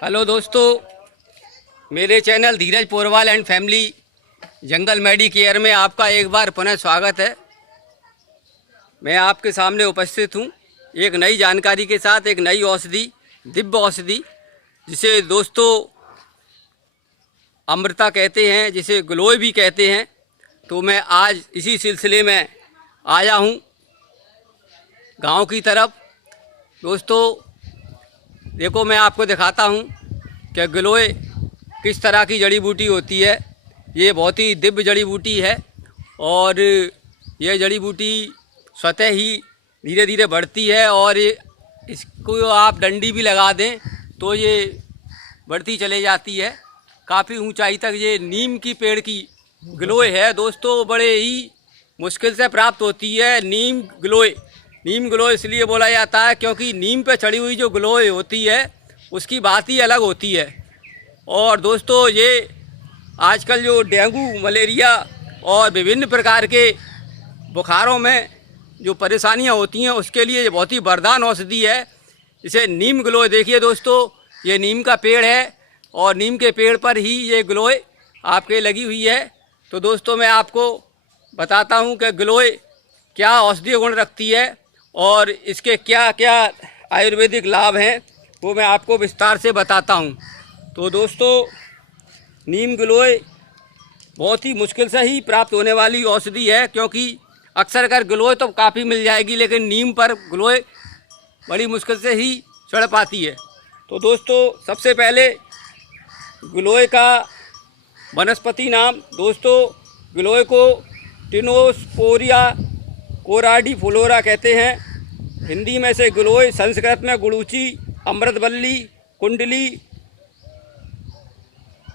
Hello दोस्तों, मेरे channel Dheeraj Porwal and family jungle Medicare में आपका एक बार पुनः स्वागत है। मैं आपके सामने उपस्थित हूँ एक नई जानकारी के साथ, एक नई औषधि, दिव्य औषधि, जिसे दोस्तों अमृता कहते हैं, जिसे ग्लोय भी कहते हैं। तो मैं आज इसी सिलसिले में आया हूँ गांव की तरफ। दोस्तों देखो, मैं आपको दिखाता हूँ कि ग्लोय किस तरह की जड़ी बूटी होती है। ये बहुत ही दिव्य जड़ी बूटी है और ये जड़ी बूटी स्वतः ही धीरे धीरे बढ़ती है और इसको आप डंडी भी लगा दें तो ये बढ़ती चले जाती है। काफ़ी ऊंचाई तक ये नीम की पेड़ की ग्लोय है। दोस्तों बड़े ही मुश्किल से प्राप्त होती है नीम ग्लोय। नीम ग्लोय इसलिए बोला जाता है क्योंकि नीम पे चढ़ी हुई जो ग्लोय होती है उसकी बात ही अलग होती है। और दोस्तों ये आजकल जो डेंगू, मलेरिया और विभिन्न प्रकार के बुखारों में जो परेशानियां होती हैं उसके लिए ये बहुत ही वरदान औषधि है। इसे नीम ग्लोय देखिए दोस्तों, ये नीम का पेड़ है और नीम के पेड़ पर ही ये ग्लोय आपके लगी हुई है। तो दोस्तों मैं आपको बताता हूँ कि ग्लोय क्या औषधीय गुण रखती है और इसके क्या क्या आयुर्वेदिक लाभ हैं, वो मैं आपको विस्तार से बताता हूँ। तो दोस्तों नीम ग्लोय बहुत ही मुश्किल से ही प्राप्त होने वाली औषधि है, क्योंकि अक्सर अगर ग्लोय तो काफ़ी मिल जाएगी लेकिन नीम पर ग्लोय बड़ी मुश्किल से ही चढ़ पाती है। तो दोस्तों सबसे पहले ग्लोय का वनस्पति नाम, दोस्तों ग्लोय को टिनोस्पोरिया कोराडिफलोरा कहते हैं। हिंदी में से ग्लोय, संस्कृत में गुड़ूची, अमृतवल्ली, कुंडली,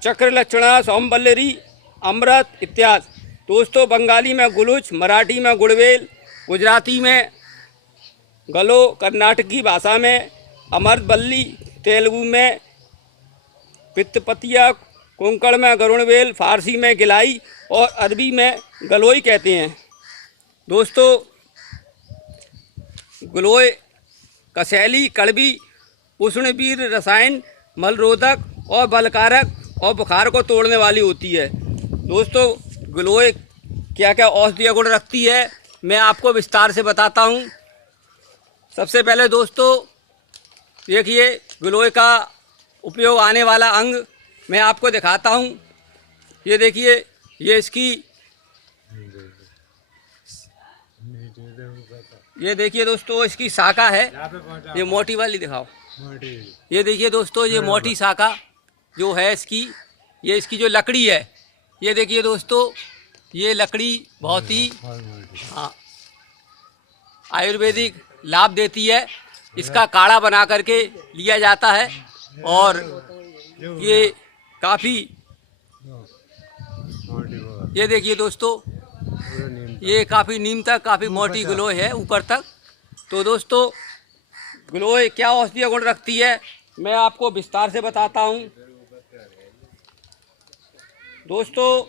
चक्रलक्षणा, सौमवल्लरी, अमृत इत्यादि। दोस्तों बंगाली में गुलुच, मराठी में गुड़वेल, गुजराती में गलो, कर्नाटकी भाषा में अमृतवल्ली, तेलुगु में पित्तपतिया, कोंकण में गरुणवेल, फारसी में गिलाई और अरबी में गलोई कहते हैं। दोस्तों ग्लोय कसैली, कड़वी, उष्णवीर रसायन, मलरोधक और बलकारक और बुखार को तोड़ने वाली होती है। दोस्तों ग्लोय क्या क्या औषधीय गुण रखती है मैं आपको विस्तार से बताता हूँ। सबसे पहले दोस्तों देखिए, ग्लोय का उपयोग आने वाला अंग मैं आपको दिखाता हूँ। ये देखिए, ये इसकी, ये देखिए दोस्तों इसकी शाखा है, ये मोटी वाली दिखाओ। ये देखिए दोस्तों, ये मोटी शाखा जो है इसकी, ये इसकी जो लकड़ी है, ये देखिए दोस्तों, ये लकड़ी बहुत ही आयुर्वेदिक लाभ देती है। इसका काढ़ा बना करके लिया जाता है और ये काफ़ी, ये देखिए दोस्तों, ये काफ़ी नीम तक काफ़ी मोटी ग्लोय है ऊपर तक। तो दोस्तों ग्लोय क्या औषधीय गुण रखती है मैं आपको विस्तार से बताता हूँ। दोस्तों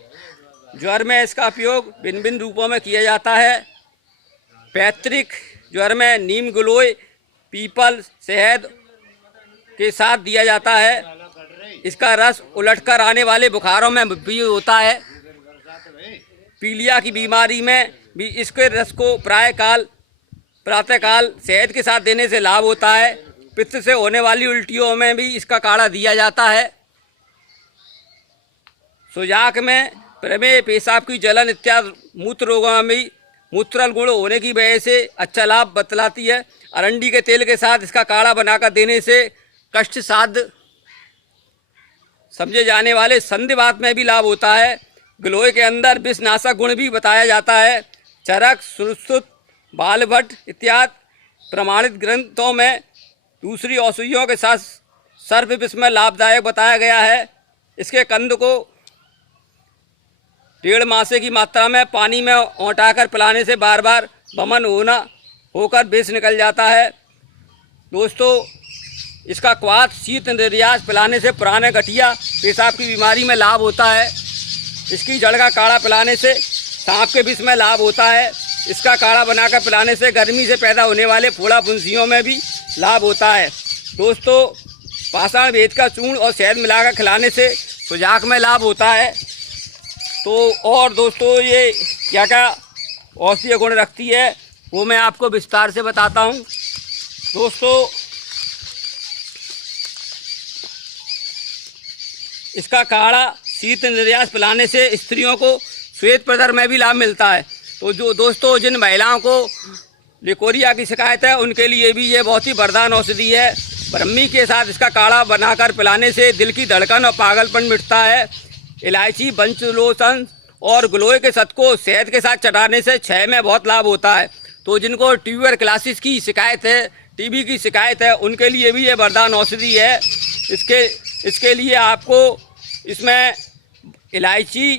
ज्वर में इसका उपयोग भिन्न भिन्न रूपों में किया जाता है। पैतृक ज्वर में नीम ग्लोय पीपल शहद के साथ दिया जाता है। इसका रस उलटकर आने वाले बुखारों में भी होता है। पीलिया की बीमारी में भी इसके रस को प्रातःकाल शहद के साथ देने से लाभ होता है। पित्त से होने वाली उल्टियों में भी इसका काढ़ा दिया जाता है। सुजाक में प्रमेह, पेशाब की जलन इत्यादि मूत्र रोगों में भी मूत्रल गुण होने की वजह से अच्छा लाभ बतलाती है। अरंडी के तेल के साथ इसका काढ़ा बनाकर देने से कष्ट साध्य समझे जाने वाले संधिवात में भी लाभ होता है। ग्लोय के अंदर विषनाशक गुण भी बताया जाता है। चरक, सुश्रुत, बालभट्ट इत्यादि प्रमाणित ग्रंथों में दूसरी औषधियों के साथ सर्प विष में लाभदायक बताया गया है। इसके कंद को 1.5 मासे की मात्रा में पानी में औंटाकर पिलाने से बार बार वमन होकर विष निकल जाता है। दोस्तों इसका क्वाथ, शीत निर्यास पिलाने से पुराने गठिया, पेशाब की बीमारी में लाभ होता है। इसकी जड़ का काढ़ा पिलाने से सांप के विष में लाभ होता है। इसका काढ़ा बनाकर पिलाने से गर्मी से पैदा होने वाले फोड़ा फुंसियों में भी लाभ होता है। दोस्तों पाषाण भेद का चूर्ण और शहद मिलाकर खिलाने से सुजाक में लाभ होता है। तो और दोस्तों ये क्या क्या औषधीय गुण रखती है वो मैं आपको विस्तार से बताता हूँ। दोस्तों इसका काढ़ा शीत निर्यास पिलाने से स्त्रियों को श्वेत प्रदर में भी लाभ मिलता है। तो जो दोस्तों जिन महिलाओं को लिकोरिया की शिकायत है उनके लिए भी ये बहुत ही वरदान औषधि है। ब्रह्मी के साथ इसका काढ़ा बनाकर पिलाने से दिल की धड़कन और पागलपन मिटता है। इलायची, पंचलोचन और गिलोय के सत को शहद के साथ चटाने से क्षय में बहुत लाभ होता है। तो जिनको ट्यूबरक्लोसिस की शिकायत है, टीबी की शिकायत है, उनके लिए भी ये वरदान औषधि है। इसके लिए आपको इसमें इलायची,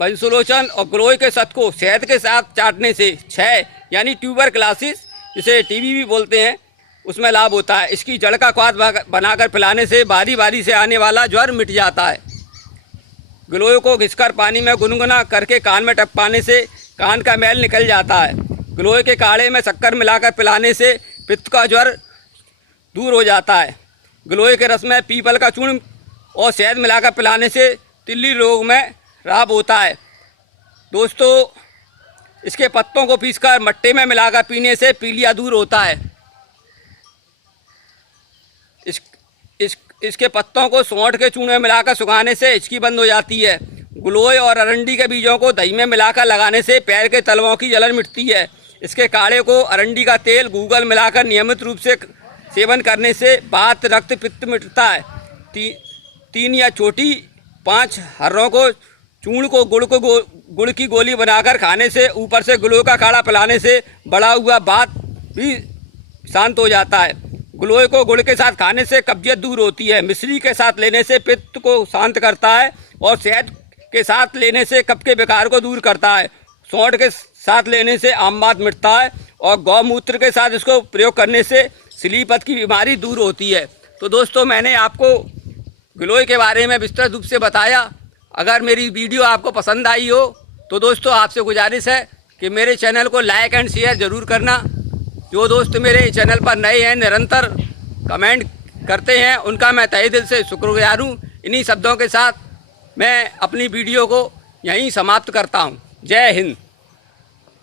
पंचलोचन और गिलोय के सत को शहद के साथ चाटने से क्षय यानी ट्यूबरक्लोसिस, जिसे टीबी भी बोलते हैं, उसमें लाभ होता है। इसकी जड़ का क्वाथ बनाकर पिलाने से बारी बारी से आने वाला ज्वर मिट जाता है। गिलोय को घिसकर पानी में गुनगुना करके कान में टपकाने से कान का मैल निकल जाता है। गिलोय के काढ़े में शक्कर मिलाकर पिलाने से पित्त का ज्वर दूर हो जाता है। गिलोय के रस में पीपल का चूर्ण और शहद मिलाकर पिलाने से तिल्ली रोग में लाभ होता है। दोस्तों इसके पत्तों को पीसकर मट्टे में मिलाकर पीने से पीलिया दूर होता है। इसके पत्तों को सौंठ के चूर्ण में मिलाकर सुखाने से हिचकी बंद हो जाती है। गिलोय और अरंडी के बीजों को दही में मिलाकर लगाने से पैर के तलवों की जलन मिटती है। इसके काढ़े को अरंडी का तेल गूगल मिलाकर नियमित रूप से सेवन करने से वात, रक्त, पित्त मिटता है। 3 या छोटी 5 हर्रों को चूर्ण को गुड़ की गोली बनाकर खाने से, ऊपर से गिलोय का काढ़ा पिलाने से बढ़ा हुआ वात भी शांत हो जाता है। गिलोय को गुड़ के साथ खाने से कब्जियत दूर होती है। मिश्री के साथ लेने से पित्त को शांत करता है और शहद के साथ लेने से कफ के विकार को दूर करता है। सौंठ के साथ लेने से आमवात मिटता है और गौमूत्र के साथ इसको प्रयोग करने से स्लीपत की बीमारी दूर होती है। तो दोस्तों मैंने आपको गिलोय के बारे में विस्तृत रूप से बताया। अगर मेरी वीडियो आपको पसंद आई हो तो दोस्तों आपसे गुजारिश है कि मेरे चैनल को लाइक एंड शेयर ज़रूर करना। जो दोस्त मेरे चैनल पर नए हैं, निरंतर कमेंट करते हैं, उनका मैं तहे दिल से शुक्रगुजार हूँ। इन्हीं शब्दों के साथ मैं अपनी वीडियो को यहीं समाप्त करता हूँ। जय हिंद।